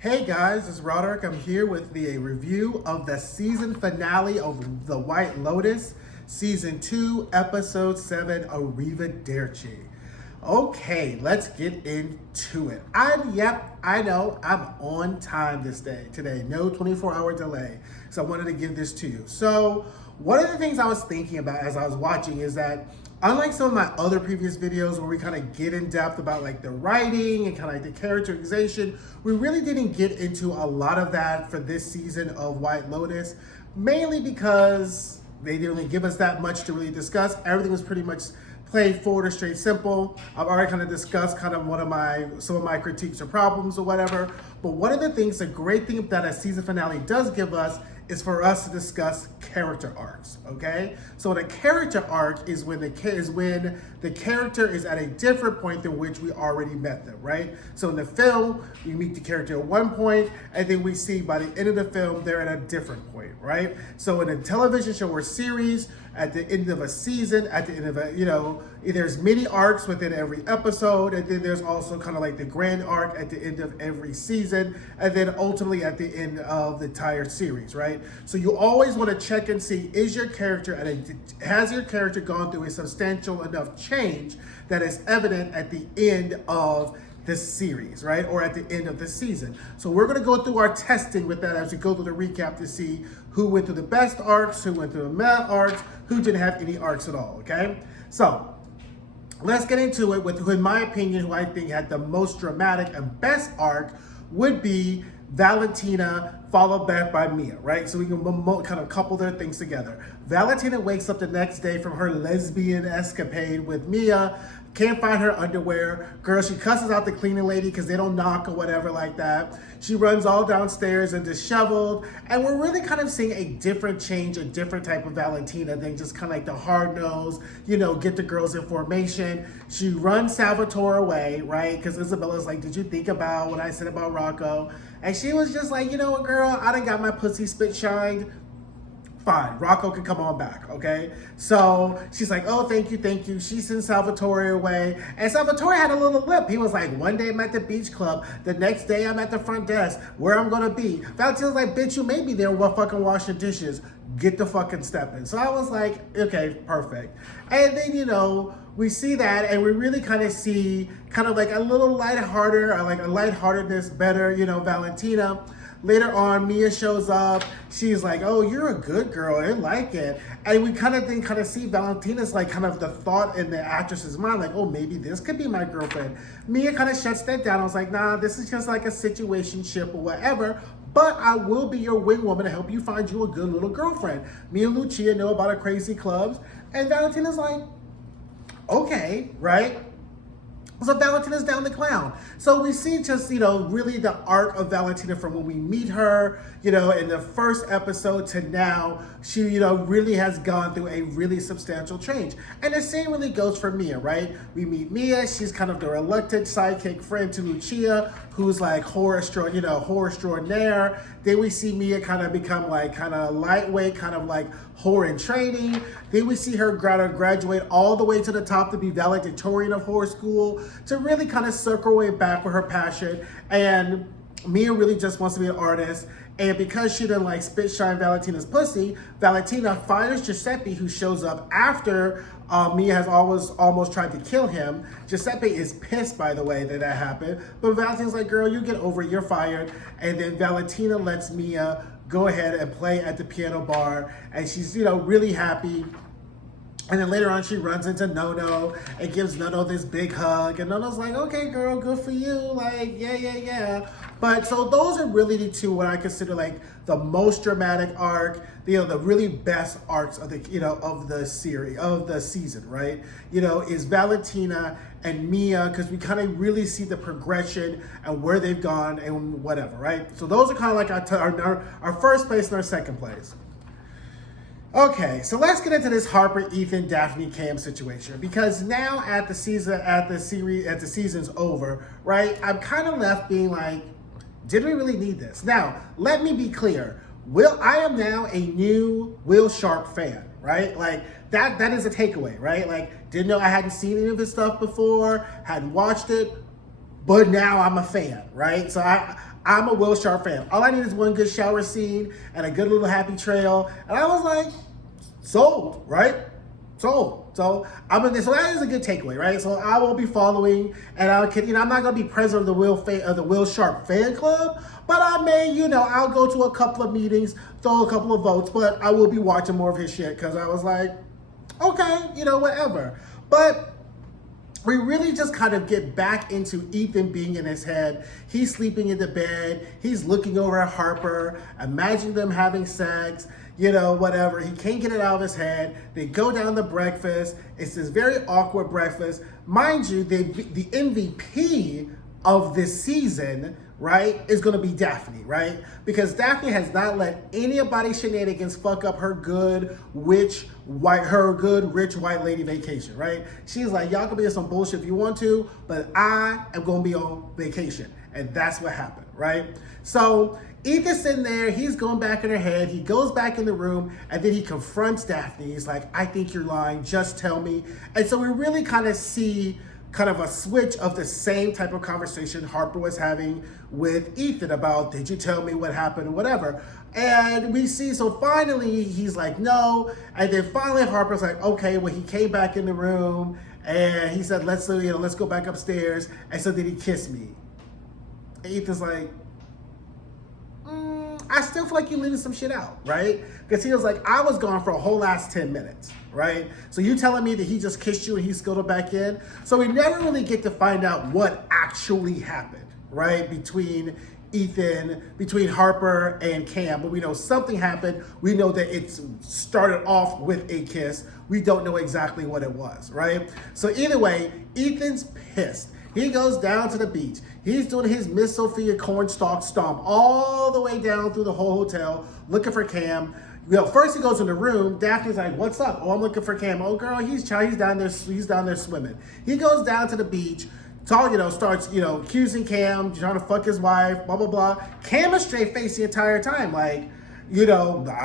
Hey guys, it's Roderick. I'm here with a review of the season finale of The White Lotus, Season 2, Episode 7, Arrivederci. Okay, let's get into it. I know, I'm on time today. No 24-hour delay. So I wanted to give this to you. So one of the things I was thinking about as I was watching is that unlike some of my other previous videos where we kind of get in depth about like the writing and kind of like the characterization, we really didn't get into a lot of that for this season of White Lotus, mainly because they didn't really give us that much to really discuss. Everything was pretty much played forward or straight simple. I've already kind of discussed kind of some of my critiques or problems or whatever. But one of the things, the great thing that a season finale does give us is for us to discuss character arcs, okay? So the character arc is when the character is at a different point than which we already met them, right? So in the film, we meet the character at one point, and then we see by the end of the film, they're at a different point, right? So in a television show or series, at the end of a season, at the end of a, there's mini arcs within every episode, and then there's also kind of like the grand arc at the end of every season, and then ultimately at the end of the entire series, right? So you always want to check and see, has your character gone through a substantial enough change that is evident at the end of this series, right? Or at the end of the season. So we're going to go through our testing with that as we go through the recap to see who went through the best arcs, who went through the meh arcs, who didn't have any arcs at all, okay? So let's get into it with who, in my opinion, who I think had the most dramatic and best arc would be Valentina, followed back by Mia, right? So we can kind of couple their things together. Valentina wakes up the next day from her lesbian escapade with Mia, can't find her underwear. Girl, she cusses out the cleaning lady because they don't knock or whatever like that. She runs all downstairs and disheveled. And we're really kind of seeing a different change, a different type of Valentina than just kind of like the hard nose, get the girls in formation. She runs Salvatore away, right? Because Isabella's like, did you think about what I said about Rocco? And she was just like, you know what, girl, I done got my pussy spit shined. Fine, Rocco can come on back, okay? So she's like, oh, thank you. She sends Salvatore away. And Salvatore had a little lip. He was like, one day I'm at the beach club. The next day I'm at the front desk where I'm gonna be. Valentina's like, bitch, you may be there while fucking washing dishes. Get the fucking step in. So I was like, okay, perfect. And then, we see that and we really kind of see kind of like a little lighthearted, or like a lightheartedness better, Valentina. Later on, Mia shows up. She's like, oh, you're a good girl. I like it. And we kind of see Valentina's like kind of the thought in the actress's mind, like, oh, maybe this could be my girlfriend. Mia kind of shuts that down. I was like, nah, this is just like a situationship or whatever. But I will be your wing woman to help you find you a good little girlfriend. Me and Lucia know about her crazy clubs. And Valentina's like, okay, right? So Valentina's down the clown. So we see just, really the arc of Valentina from when we meet her, in the first episode to now. She, really has gone through a really substantial change. And the same really goes for Mia, right? We meet Mia. She's kind of the reluctant sidekick friend to Lucia, who's like horror extraordinaire. Then we see Mia kind of become like kind of lightweight, kind of like horror in training. Then we see her graduate all the way to the top to be valedictorian of horror school, to really kind of circle her way back with her passion. And Mia really just wants to be an artist. And because she didn't like spit shine Valentina's pussy, Valentina fires Giuseppe, who shows up after Mia has almost tried to kill him. Giuseppe is pissed, by the way, that happened. But Valentina's like, girl, you get over it, you're fired. And then Valentina lets Mia go ahead and play at the piano bar. And she's, really happy. And then later on, she runs into Nono and gives Nono this big hug. And Nono's like, okay, girl, good for you. Like, yeah. But so those are really the two what I consider like the most dramatic arc, the really best arcs of the series, of the season, right? Is Valentina and Mia, because we kind of really see the progression and where they've gone and whatever, right? So those are kind of like our first place and our second place. Okay, so let's get into this Harper, Ethan, Daphne, Cam situation, because now at the season's over, right? I'm kind of left being like, did we really need this? Now, let me be clear. I am now a new Will Sharp fan, right? Like that is a takeaway, right? Like, didn't know I hadn't seen any of his stuff before, hadn't watched it. but now I'm a fan, right? So I'm a Will Sharp fan. All I need is one good shower scene and a good little happy trail. And I was like, sold, right? Sold. So so that is a good takeaway, right? So I will be following, and I'm not gonna be president of the Will Sharp fan club, but I may, I'll go to a couple of meetings, throw a couple of votes, but I will be watching more of his shit because I was like, okay, whatever. But we really just kind of get back into Ethan being in his head. He's sleeping in the bed. He's looking over at Harper, imagining them having sex, whatever. He can't get it out of his head. They go down to breakfast. It's this very awkward breakfast. Mind you, the MVP of this season, right, is going to be Daphne, right? Because Daphne has not let anybody's shenanigans fuck up her good rich white lady vacation, right? She's like, y'all can be in some bullshit if you want to, but I am going to be on vacation. And that's what happened, right? So Ethan's sitting there, he's going back in her head, he goes back in the room, and then he confronts Daphne. He's like, I think you're lying, just tell me. And so we really kind of see kind of a switch of the same type of conversation Harper was having with Ethan about, did you tell me what happened or whatever? And we see, so finally he's like, no. And then finally Harper's like, okay, well, he came back in the room and he said, let's go back upstairs. And so did he kiss me? And Ethan's like, I still feel like you're leaving some shit out, right? Because he was like, I was gone for a whole last 10 minutes, right? So you telling me that he just kissed you and he scuttled back in? So we never really get to find out what actually happened, right? Between Harper and Cam, but we know something happened. We know that it started off with a kiss. We don't know exactly what it was, right? So either way, Ethan's pissed. He goes down to the beach. He's doing his Miss Sophia cornstalk stomp all the way down through the whole hotel, looking for Cam. First he goes in the room. Daphne's like, what's up? Oh, I'm looking for Cam. Oh, girl, he's down there swimming. He goes down to the beach, starts, accusing Cam, trying to fuck his wife, blah, blah, blah. Cam is straight face the entire time, like, I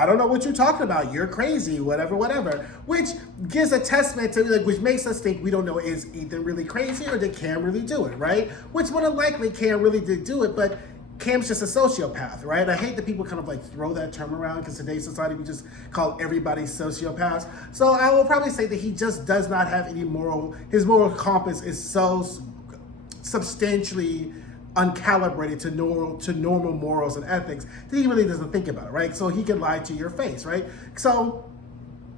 don't know what you're talking about. You're crazy, whatever, which gives a testament to, which makes us think we don't know, is Ethan really crazy or did Cam really do it, right? Which more than likely Cam really did do it, but Cam's just a sociopath, right? I hate that people kind of throw that term around because today's society, we just call everybody sociopaths. So I will probably say that he just does not have any his moral compass is so substantially uncalibrated to normal morals and ethics that he really doesn't think about it, right? So he can lie to your face, right? So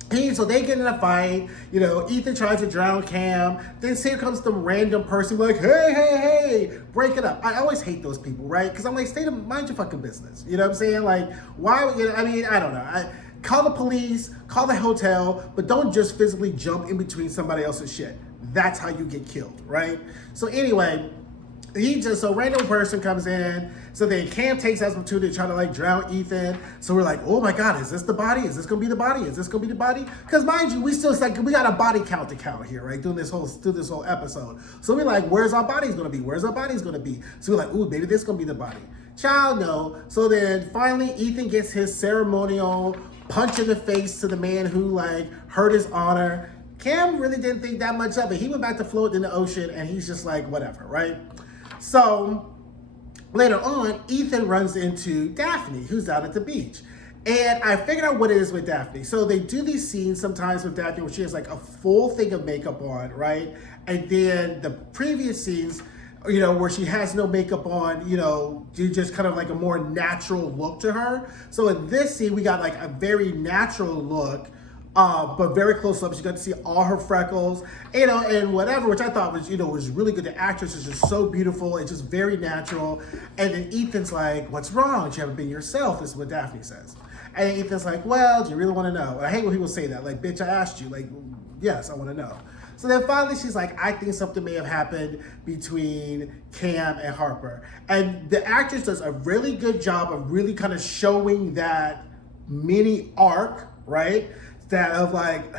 they get in a fight, Ethan tries to drown Cam, then here comes some random person like, hey, break it up. I always hate those people, right? Because I'm like, mind your fucking business. You know what I'm saying? Like, why, I don't know. Call the police, call the hotel, but don't just physically jump in between somebody else's shit. That's how you get killed, right? So anyway, so random person comes in, so then Cam takes that opportunity to try to drown Ethan. So we're like, oh my God, is this the body? Is this gonna be the body? Is this gonna be the body? Because mind you, we got a body count to count here, right? Through this whole episode. So we're like, where's our bodies gonna be? Where's our bodies gonna be? So we're like, ooh, maybe this gonna be the body. Child, no. So then finally Ethan gets his ceremonial punch in the face to the man who hurt his honor. Cam really didn't think that much of it. He went back to float in the ocean and he's just like, whatever, right? So later on, Ethan runs into Daphne, who's out at the beach. And I figured out what it is with Daphne. So they do these scenes sometimes with Daphne where she has a full thing of makeup on, right? And then the previous scenes, where she has no makeup on, you just kind of a more natural look to her. So in this scene, we got a very natural look, but very close up. You got to see all her freckles, and whatever, which I thought was really good. The actress is just so beautiful. It's just very natural. And then Ethan's like, what's wrong? You haven't been yourself. This is what Daphne says. And then Ethan's like, well, do you really want to know? I hate when people say that. Bitch, I asked you. Yes, I want to know. So then finally she's like, I think something may have happened between Cam and Harper. And the actress does a really good job of really kind of showing that mini arc, right? That of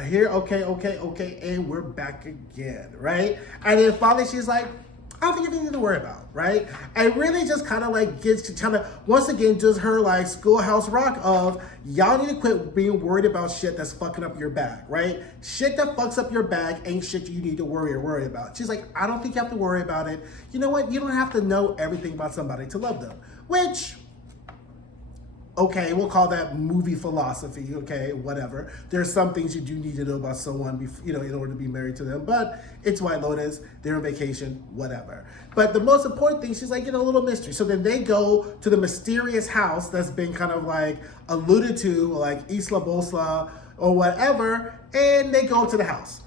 here, okay, and we're back again, right? And then finally she's like, I don't think you need to worry about, right? And really just kind of like gets to kind of, once again, does her like Schoolhouse Rock of, y'all need to quit being worried about shit that's fucking up your bag, right? Shit that fucks up your bag ain't shit you need to worry about. She's like, I don't think you have to worry about it. You know what? You don't have to know everything about somebody to love them, which, okay, we'll call that movie philosophy, okay, whatever. There's some things you do need to know about someone, you know, in order to be married to them, but it's White Lotus, they're on vacation, whatever. But the most important thing, she's like, you know, a little mystery. So then they go to the mysterious house that's been kind of like alluded to, like Isla Bosla or whatever, and they go to the house.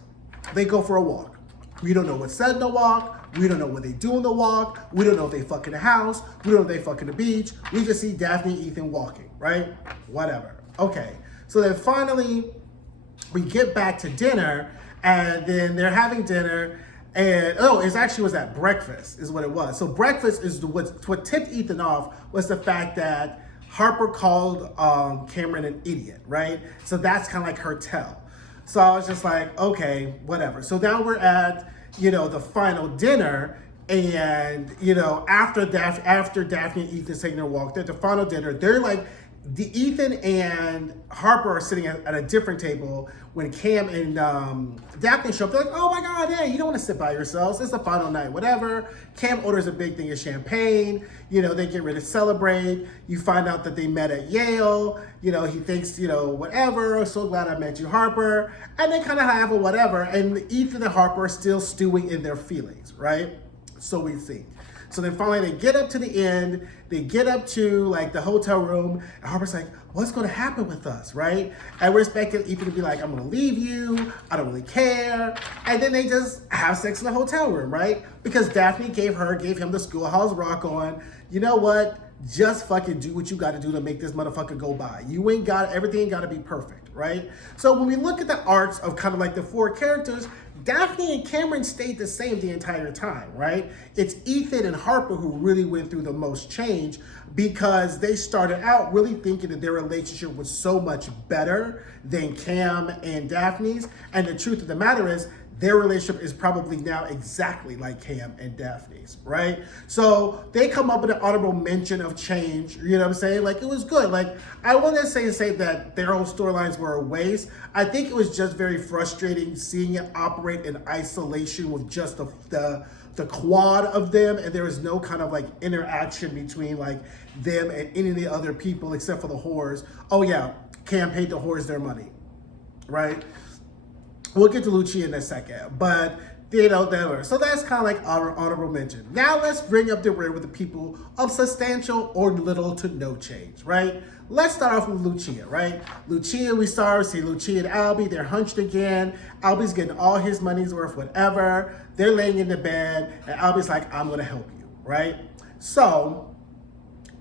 They go for a walk. We don't know what's said in the walk. We don't know what they do in the walk. We don't know if they fuck in the house. We don't know if they fuck in the beach. We just see Daphne and Ethan walking, right? Whatever. Okay. So then finally, we get back to dinner, and then they're having dinner, and it actually was at breakfast, is what it was. So breakfast is what tipped Ethan off was the fact that Harper called Cameron an idiot, right? So that's kind of like her tell. So I was just like, okay, whatever. So now we're at, you know, the final dinner, and, you know, after Daphne and Ethan taking their walk, at the final dinner, they're like, Ethan and Harper are sitting at a different table when Cam and Daphne show up. They're like, oh my God, hey, you don't want to sit by yourselves. It's the final night, whatever. Cam orders a big thing of champagne. You know, they get ready to celebrate. You find out that they met at Yale. You know, he thinks, you know, whatever. So glad I met you, Harper. And they kind of have a whatever. And Ethan and Harper are still stewing in their feelings, right? So we see. So then finally they get up to the end, they get up to like the hotel room, and Harper's like, what's gonna happen with us, right? And we're expecting Ethan to be like, I'm gonna leave you, I don't really care. And then they just have sex in the hotel room, right? Because Daphne gave him the Schoolhouse Rock on. You know what? Just fucking do what you gotta do to make this motherfucker go by. You ain't got, everything ain't gotta be perfect, right? So when we look at the arcs of kind of like the four characters, Daphne and Cameron stayed the same the entire time, right? It's Ethan and Harper who really went through the most change because they started out really thinking that their relationship was so much better than Cam and Daphne's. And the truth of the matter is, their relationship is probably now exactly like Cam and Daphne's, right? So they come up with an honorable mention of change, you know what I'm saying? Like, it was good. Like, I want to say that their whole storylines were a waste. I think it was just very frustrating seeing it operate in isolation with just the quad of them, and there was no kind of like interaction between like them and any of the other people except for the whores. Oh yeah, Cam paid the whores their money, right? We'll get to Lucia in a second, but you know, so that's kind of like our honorable mention. Now let's bring up the rear with the people of substantial or little to no change, right? Let's start off with Lucia, right? Lucia, we see Lucia and Albie, they're hunched again. Albie's getting all his money's worth, whatever. They're laying in the bed, and Albie's like, I'm gonna help you, right? So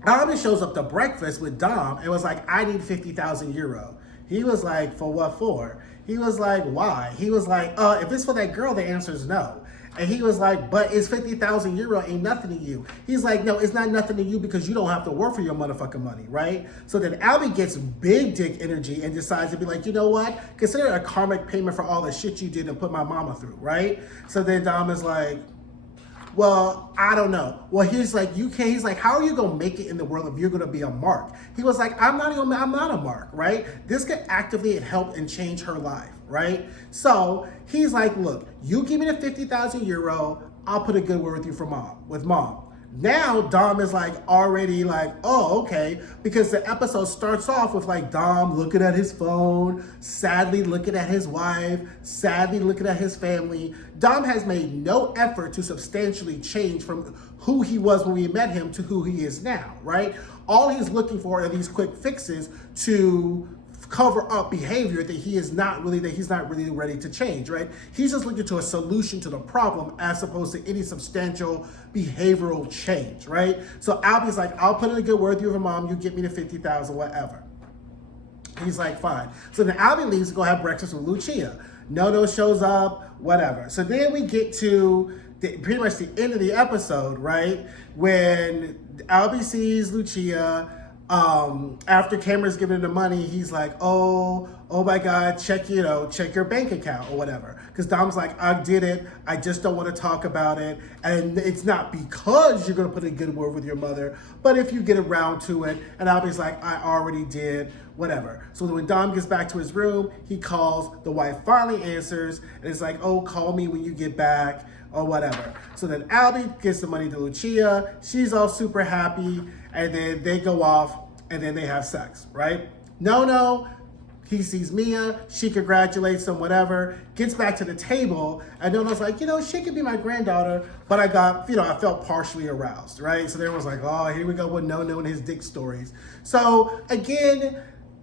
Albie shows up to breakfast with Dom and was like, I need 50,000 euro. He was like, for what for? He was like, why? He was like, if it's for that girl, the answer is no. And he was like, but it's 50,000 euro ain't nothing to you. He's like, no, it's not nothing to you because you don't have to work for your motherfucking money, right? So then Albie gets big dick energy and decides to be like, you know what? Consider it a karmic payment for all the shit you did and put my mama through, right? So then Dom is like, well, I don't know. Well, he's like, he's like, how are you gonna make it in the world if you're gonna be a mark? He was like, I'm not a mark, right? This could actively help and change her life, right? So he's like, look, you give me the 50,000 euro, I'll put a good word with you with mom. Now Dom is like already like, oh, okay, because the episode starts off with like Dom looking at his phone, sadly looking at his wife, sadly looking at his family. Dom has made no effort to substantially change from who he was when we met him to who he is now, right? All he's looking for are these quick fixes to cover up behavior that he's not really ready to change, right? He's just looking to a solution to the problem as opposed to any substantial behavioral change, right? So Albie's like, I'll put in a good word with you and mom, you get me the 50,000, whatever. He's like, fine. So then Albie leaves to go have breakfast with Lucia. No shows up, whatever. So then we get to pretty much the end of the episode, right? When Albie sees Lucia, after Cameron's giving him the money, he's like, oh, oh my God, check your bank account or whatever. Because Dom's like, I did it. I just don't want to talk about it. And it's not because you're going to put a good word with your mother, but if you get around to it. And Albie's like, I already did, whatever. So when Dom gets back to his room, he calls. The wife finally answers. And it's like, oh, call me when you get back or whatever. So then Albie gives the money to Lucia. She's all super happy. And then they go off and then they have sex, right? No. He sees Mia, she congratulates him, whatever, gets back to the table, and Nono's like, she could be my granddaughter, but I got, I felt partially aroused, right? So everyone's like, oh, here we go with Nono and his dick stories. So again,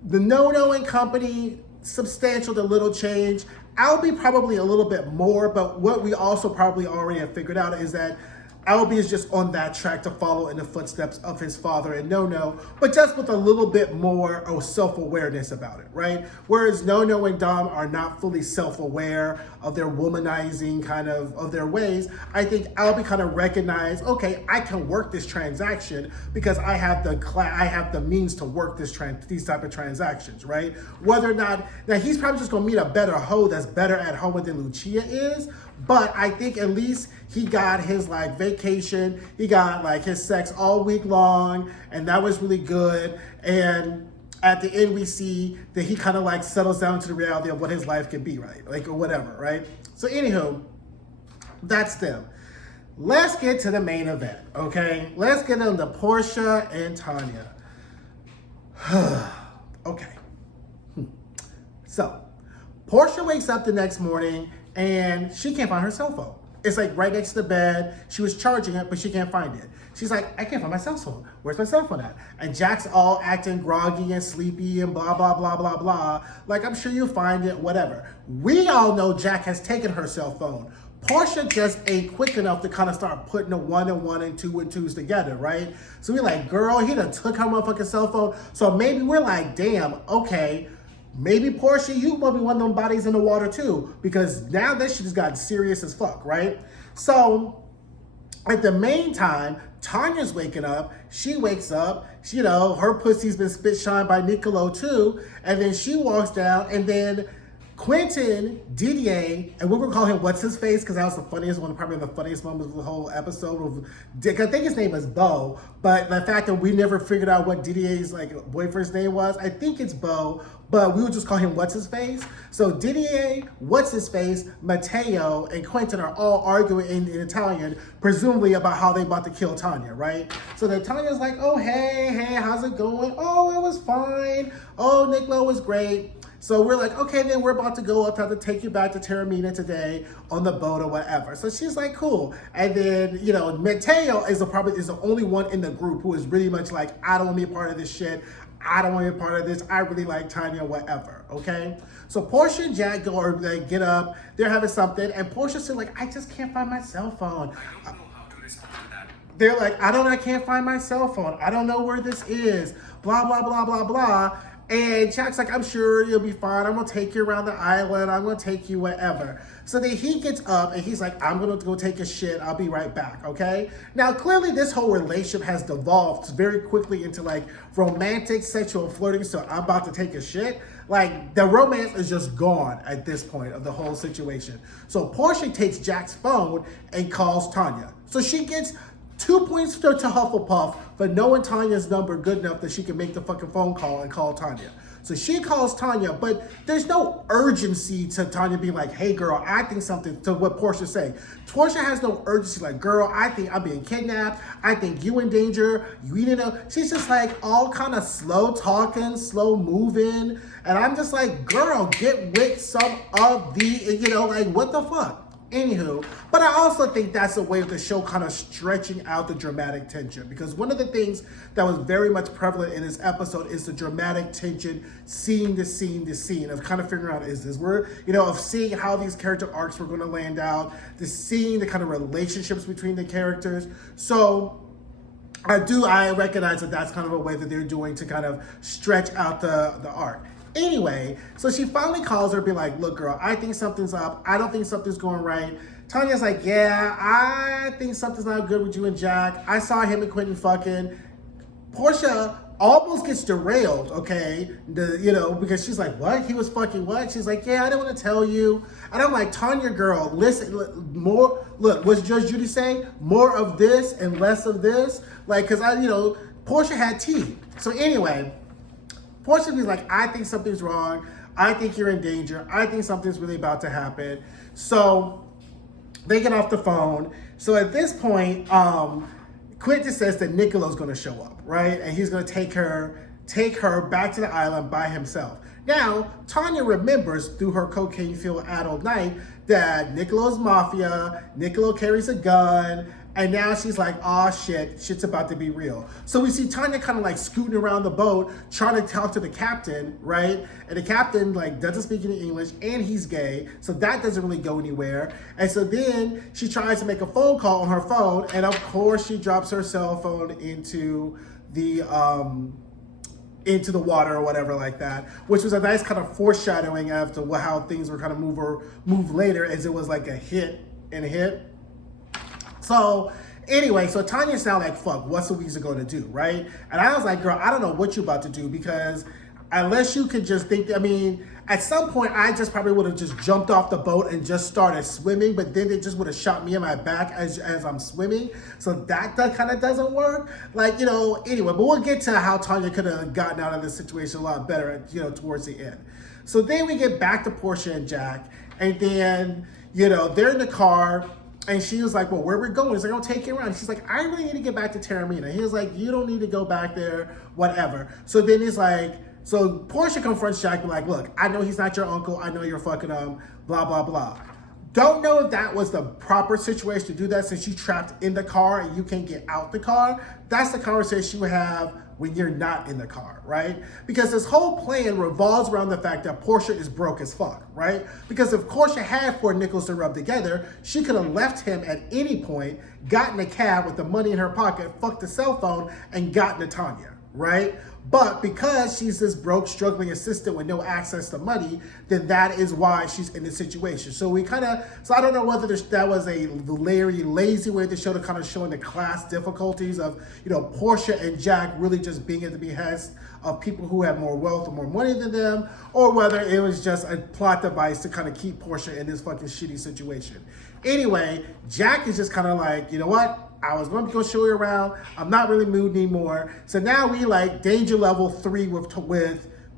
the Nono and company, substantial to little change. Albie probably a little bit more, but what we also probably already have figured out is that Albie is just on that track to follow in the footsteps of his father and Nono, but just with a little bit more of self-awareness about it, right? Whereas Nono and Dom are not fully self-aware of their womanizing of their ways, I think Albie kind of recognized, okay, I can work this transaction because I have the means to work these type of transactions, right? Whether or not, now he's probably just gonna meet a better hoe that's better at hoeing than Lucia is, but I think at least he got his vacation, he got his sex all week long, and that was really good. And at the end we see that he kind of settles down to the reality of what his life can be, right? Or whatever, right? So anywho, that's them. Let's get to the main event, okay? Let's get into Porsha and Tanya. Okay. So, Porsha wakes up the next morning and she can't find her cell phone. It's right next to the bed. She was charging it, but she can't find it. She's like, I can't find my cell phone. Where's my cell phone at? And Jack's all acting groggy and sleepy and blah, blah, blah, blah, blah. I'm sure you'll find it, whatever. We all know Jack has taken her cell phone. Porsha just ain't quick enough to kind of start putting the 1 and 1 and 2 and 2s together, right? So we're like, girl, he done took her motherfucking cell phone. So maybe we're like, damn, okay, maybe Porsha, you might be one of them bodies in the water too, because now this shit has gotten serious as fuck, right? So at the main time, Tanya's waking up. She wakes up, her pussy's been spit shined by Niccolo too, and then she walks down, and then Quentin, Didier, and we're gonna call him what's his face because that was the funniest one, probably the funniest moments of the whole episode of Dick. I think his name is Bo, but the fact that we never figured out what Didier's boyfriend's name was, I think it's Bo, but we would just call him what's his face. So Didier, what's his face, Matteo, and Quentin are all arguing in Italian, presumably about how they about to kill Tanya, right? So then Tanya's like, oh hey, how's it going? Oh, it was fine. Oh, Niccolo was great. So we're like, okay, then we're about to go. I'll have to take you back to Terramina today on the boat or whatever. So she's like, cool. And then, Matteo is the only one in the group who is really much like, I don't want to be a part of this shit. I don't want to be a part of this. I really like Tanya, whatever, okay? So Porsha and Jack go, or they get up, they're having something, and Portia's still like, I just can't find my cell phone. They're like, I can't find my cell phone. I don't know where this is. Blah, blah, blah, blah, blah. And Jack's like, I'm sure you'll be fine. I'm going to take you around the island. I'm going to take you wherever. So then he gets up and he's like, I'm going to go take a shit. I'll be right back, okay? Now, clearly this whole relationship has devolved very quickly into romantic sexual flirting. So I'm about to take a shit. The romance is just gone at this point of the whole situation. So Porsha takes Jack's phone and calls Tanya. So she gets 2 points to Hufflepuff for knowing Tanya's number good enough that she can make the fucking phone call and call Tanya. So she calls Tanya, but there's no urgency to Tanya being like, hey girl, I think something, to what Porsha's saying. Porsha has no urgency, girl, I think I'm being kidnapped. I think you in danger. You need to know. She's just all kind of slow talking, slow moving. And I'm just like, girl, get with some of the, what the fuck? Anywho, but I also think that's a way of the show kind of stretching out the dramatic tension, because one of the things that was very much prevalent in this episode is the dramatic tension, scene to scene of kind of figuring out, is this where, of seeing how these character arcs were going to land out, seeing the kind of relationships between the characters. So I recognize that that's kind of a way that they're doing to kind of stretch out the arc. Anyway, so she finally calls her, be like, look, girl, I think something's up. I don't think something's going right. Tanya's like, yeah, I think something's not good with you and Jack. I saw him and Quentin fucking. Porsha almost gets derailed, okay? Because she's like, what? He was fucking what? She's like, yeah, I didn't want to tell you. And I'm like, Tanya, girl, listen, more, look, what's Judge Judy saying? More of this and less of this. Like, because Porsha had tea. So anyway, Porsha was like, I think something's wrong. I think you're in danger. I think something's really about to happen. So they get off the phone. So at this point, Quentin says that Nicolo's going to show up, right? And he's going to take her back to the island by himself. Now, Tanya remembers through her cocaine-filled adult night that Nicolo's mafia, Nicolo carries a gun, and now she's like, oh shit, shit's about to be real. So we see Tanya kind of like scooting around the boat, trying to talk to the captain, right? And the captain like doesn't speak any English and he's gay. So that doesn't really go anywhere. And so then she tries to make a phone call on her phone. And of course she drops her cell phone into the water or whatever like that, which was a nice kind of foreshadowing as to how things were kind of move later, as it was like a hit and a hit. So anyway, so Tanya's now like, fuck, what's Louisa going to do, right? And I was like, girl, I don't know what you're about to do, because unless you could just think, at some point I just probably would have just jumped off the boat and just started swimming, but then it just would have shot me in my back as I'm swimming. So that kind of doesn't work. Like, anyway, but we'll get to how Tanya could have gotten out of this situation a lot better, towards the end. So then we get back to Porsha and Jack, and then, they're in the car. And she was like, well, where we're going? He's like, I'll take you around. She's like, I really need to get back to Terramina. He was like, you don't need to go back there, whatever. So then he's like, so Porsha confronts Jack, like, look, I know he's not your uncle. I know you're fucking blah, blah, blah. Don't know if that was the proper situation to do that, since you trapped in the car and you can't get out the car. That's the conversation you have when you're not in the car, right? Because this whole plan revolves around the fact that Porsha is broke as fuck, right? Because if Porsha had 4 nickels to rub together, she could have left him at any point, gotten a cab with the money in her pocket, fucked the cell phone, and gotten to Tanya, right? But because she's this broke, struggling assistant with no access to money, then that is why she's in this situation. So I don't know whether that was a very lazy way to show the kind of showing the class difficulties of, Porsha and Jack really just being at the behest of people who have more wealth or more money than them, or whether it was just a plot device to kind of keep Porsha in this fucking shitty situation. Anyway, Jack is just kind of like, you know what? I was going to go show you around. I'm not really moved anymore. So now we like danger level 3 with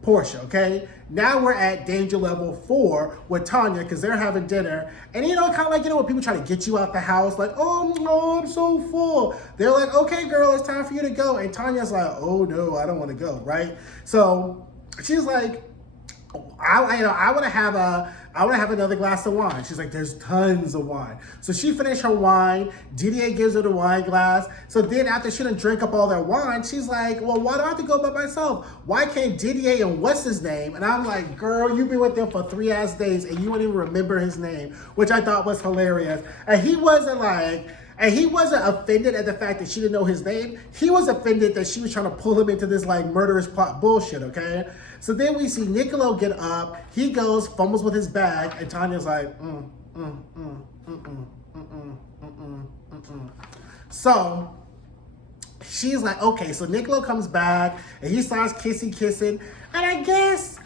Porsha, okay? Now we're at danger level 4 with Tanya, because they're having dinner. And kind of like, when people try to get you out the house, like, oh no, I'm so full. They're like, okay, girl, it's time for you to go. And Tanya's like, oh no, I don't want to go, right? So she's like, I want to have another glass of wine. She's like, there's tons of wine. So she finished her wine. Didier gives her the wine glass. So then after she done drank up all that wine, she's like, well, why do I have to go by myself? Why can't Didier and what's his name? And I'm like, girl, you've been with them for 3 ass days and you wouldn't even remember his name, which I thought was hilarious. And he wasn't offended at the fact that she didn't know his name. He was offended that she was trying to pull him into this like murderous plot bullshit, okay? So then we see Nicolo get up. He goes, fumbles with his bag, and Tanya's like, So she's like, okay, so Nicolo comes back, and he starts kissing. And I guess,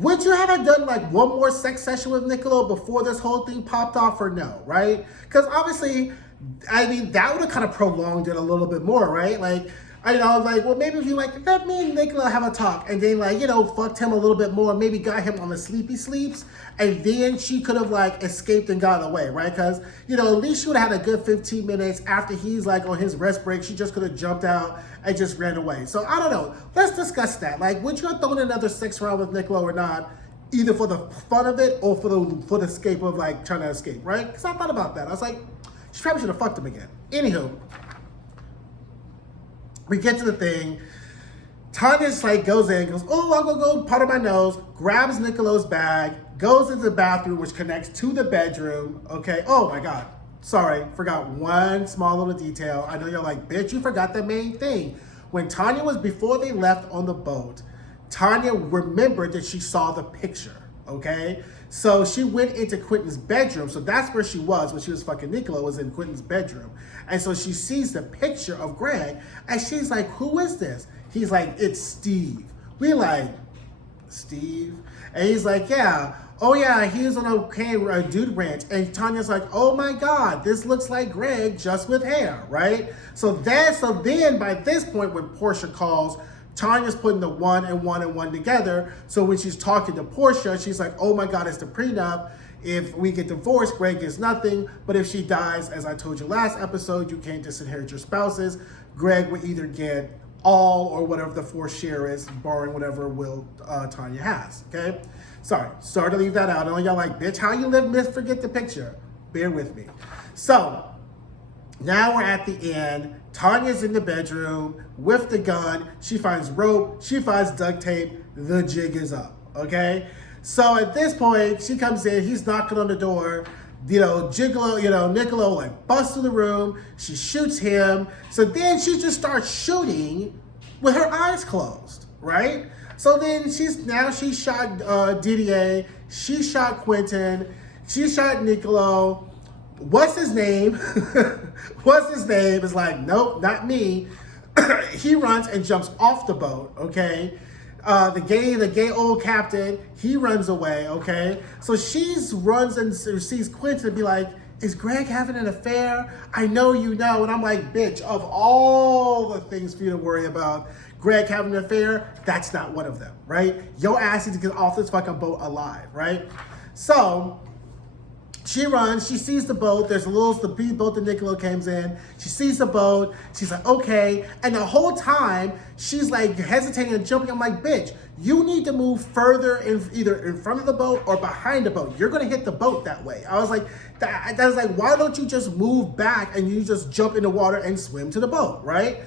would you have done like one more sex session with Nicolo before this whole thing popped off, or no, right? Because obviously, that would have kind of prolonged it a little bit more, right? Like, well, maybe if you let me and Nicolo have a talk, and then fucked him a little bit more, maybe got him on the sleepy sleeps, and then she could have escaped and got away, right? Because, at least she would have had a good 15 minutes after he's on his rest break. She just could have jumped out and just ran away. So I don't know. Let's discuss that. Would you have thrown another sex round with Nicolo or not? Either for the fun of it or for the escape of trying to escape, right? Because I thought about that. I was like, she probably should have fucked him again. Anywho, we get to the thing. Tanya goes in, goes, oh, I'm gonna go powder my nose, grabs Nicolo's bag, goes into the bathroom, which connects to the bedroom. Okay. Oh my God. Sorry, forgot one small little detail. I know you're like, bitch, you forgot the main thing. When Tanya before they left on the boat, Tanya remembered that she saw the picture. Okay. So she went into Quentin's bedroom. So that's where she was when she was fucking Nicolo, was in Quentin's bedroom. And so she sees the picture of Greg, and she's like, who is this? He's like, it's Steve. We like, Steve? And he's like, yeah. Oh yeah, he was on a dude ranch. And Tanya's like, oh my God, this looks like Greg just with hair, right? So then by this point when Porsha calls, Tanya's putting the one and one together. So when she's talking to Porsha, she's like, oh my God, it's the prenup. If we get divorced, Greg gets nothing. But if she dies, as I told you last episode, you can't disinherit your spouses. Greg would either get all or whatever the forced share is, borrowing whatever will Tanya has, okay? Sorry to leave that out. I know y'all like, bitch, how you live, forget the picture. Bear with me. So, now we're at the end. Tanya's in the bedroom with the gun. She finds rope. She finds duct tape. The jig is up, okay? So at this point, she comes in. He's knocking on the door. Niccolo like busts through the room. She shoots him. So then she just starts shooting with her eyes closed, right? So then she shot Didier. She shot Quentin. She shot Niccolo. What's his name? It's like, nope, not me. He runs and jumps off the boat, okay? The gay old captain, he runs away, okay? So she runs and sees Quentin and be like, is Greg having an affair? I know you know. And I'm like, bitch, of all the things for you to worry about, Greg having an affair, that's not one of them, right? Your ass needs to get off this fucking boat alive, right? So she runs, she sees the boat, the boat that Niccolo comes in, she sees the boat, she's like, okay, and the whole time, she's like hesitating and jumping. I'm like, bitch, you need to move further either in front of the boat or behind the boat. You're gonna hit the boat that way. I was like, why don't you just move back and you just jump in the water and swim to the boat, right?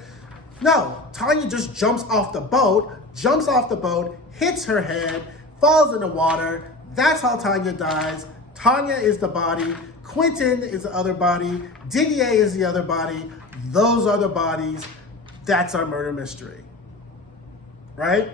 No, Tanya just jumps off the boat, hits her head, falls in the water. That's how Tanya dies. Tanya is the body, Quentin is the other body, Didier is the other body. Those are the bodies. That's our murder mystery, right?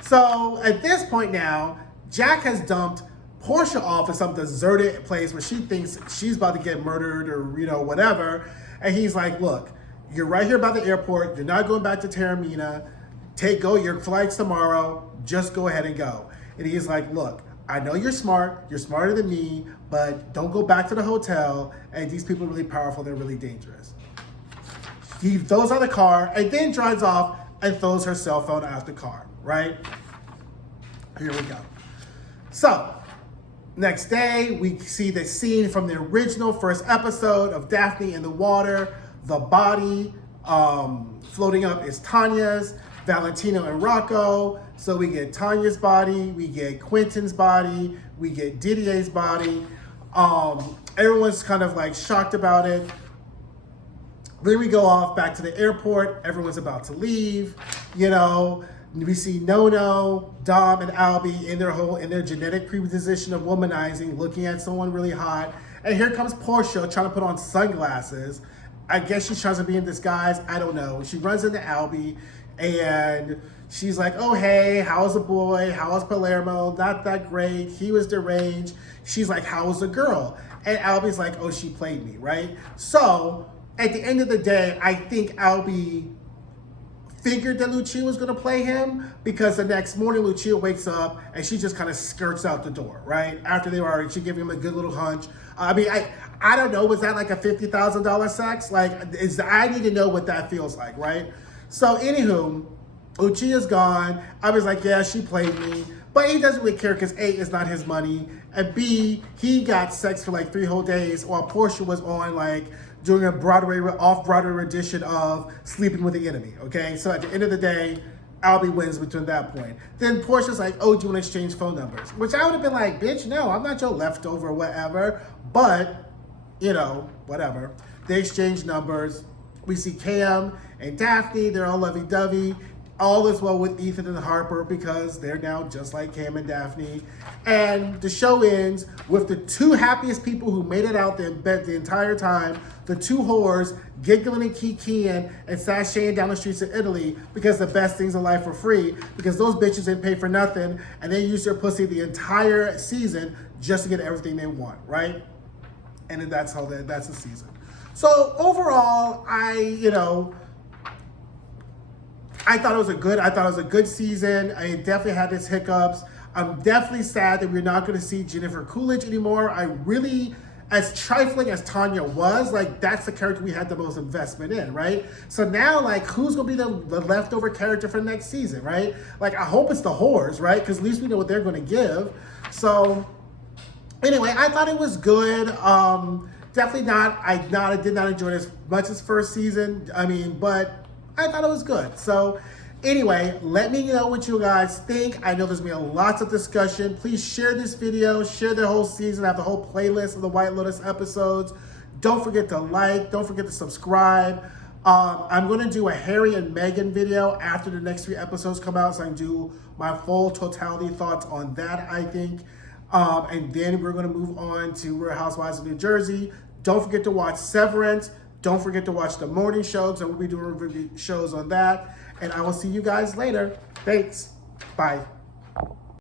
So at this point now, Jack has dumped Porsha off at some deserted place where she thinks she's about to get murdered or, whatever. And he's like, look, you're right here by the airport. You're not going back to Taormina. Your flight's tomorrow. Just go ahead and go. And he's like, look, I know you're smart. You're smarter than me, but don't go back to the hotel. And these people are really powerful. They're really dangerous. He throws out the car and then drives off and throws her cell phone out the car, right? Here we go. So, next day, we see the scene from the original first episode of Daphne in the water. The body floating up is Tanya's, Valentina and Rocco. So we get Tanya's body, we get Quentin's body, we get Didier's body. Everyone's kind of like shocked about it. Then we go off back to the airport. Everyone's about to leave. We see Nono, Dom, and Albie in their genetic predisposition of womanizing, looking at someone really hot. And here comes Porsha trying to put on sunglasses. I guess she's trying to be in disguise. I don't know. She runs into Albie and she's like, oh, hey, how's the boy? How's Palermo? Not that great. He was deranged. She's like, how's the girl? And Albie's like, oh, she played me, right? So at the end of the day, I think Albie figured that Lucia was going to play him because the next morning Lucia wakes up and she just kind of skirts out the door, right? After she gave him a good little hunch. I don't know, was that like a $50,000 sex? I need to know what that feels like, right? So anywho, Lucia's gone. I was like, yeah, she played me. But he doesn't really care because A, it's not his money. And B, he got sex for like 3 whole days while Porsha was on doing a off-Broadway rendition of Sleeping with the Enemy, okay? So at the end of the day, Albie wins between that point. Then Portia's like, oh, do you want to exchange phone numbers? Which I would have been like, bitch, no, I'm not your leftover or whatever. But, whatever. They exchange numbers. We see Cam and Daphne. They're all lovey-dovey. All is well with Ethan and Harper because they're now just like Cam and Daphne. And the show ends with the 2 happiest people who made it out the entire time, the 2 whores giggling and kikiing and sashaying down the streets of Italy because the best things in life are free because those bitches didn't pay for nothing and they used their pussy the entire season just to get everything they want, right? And then that's the season. So overall, I thought it was a good season. I definitely had its hiccups. I'm definitely sad that we're not going to see Jennifer Coolidge anymore. I really, as trifling as Tanya was, like, that's the character we had the most investment in, right? So now, like, who's going to be the leftover character for next season, right? Like, I hope it's the whores, right? Because at least we know what they're going to give. So, anyway, I thought it was good. Definitely not. I did not enjoy it as much as first season. I mean, but I thought it was good. So, anyway, let me know what you guys think. I know there's been lots of discussion. Please share this video, share the whole season. I have the whole playlist of the White Lotus episodes. Don't forget to like, don't forget to subscribe. I'm going to do a Harry and Meghan video after the next 3 episodes come out, so I can do my full totality thoughts on that, I think. And then we're going to move on to Real Housewives of New Jersey. Don't forget to watch Severance. Don't forget to watch the morning shows, and we'll be doing review shows on that. And I will see you guys later. Thanks. Bye.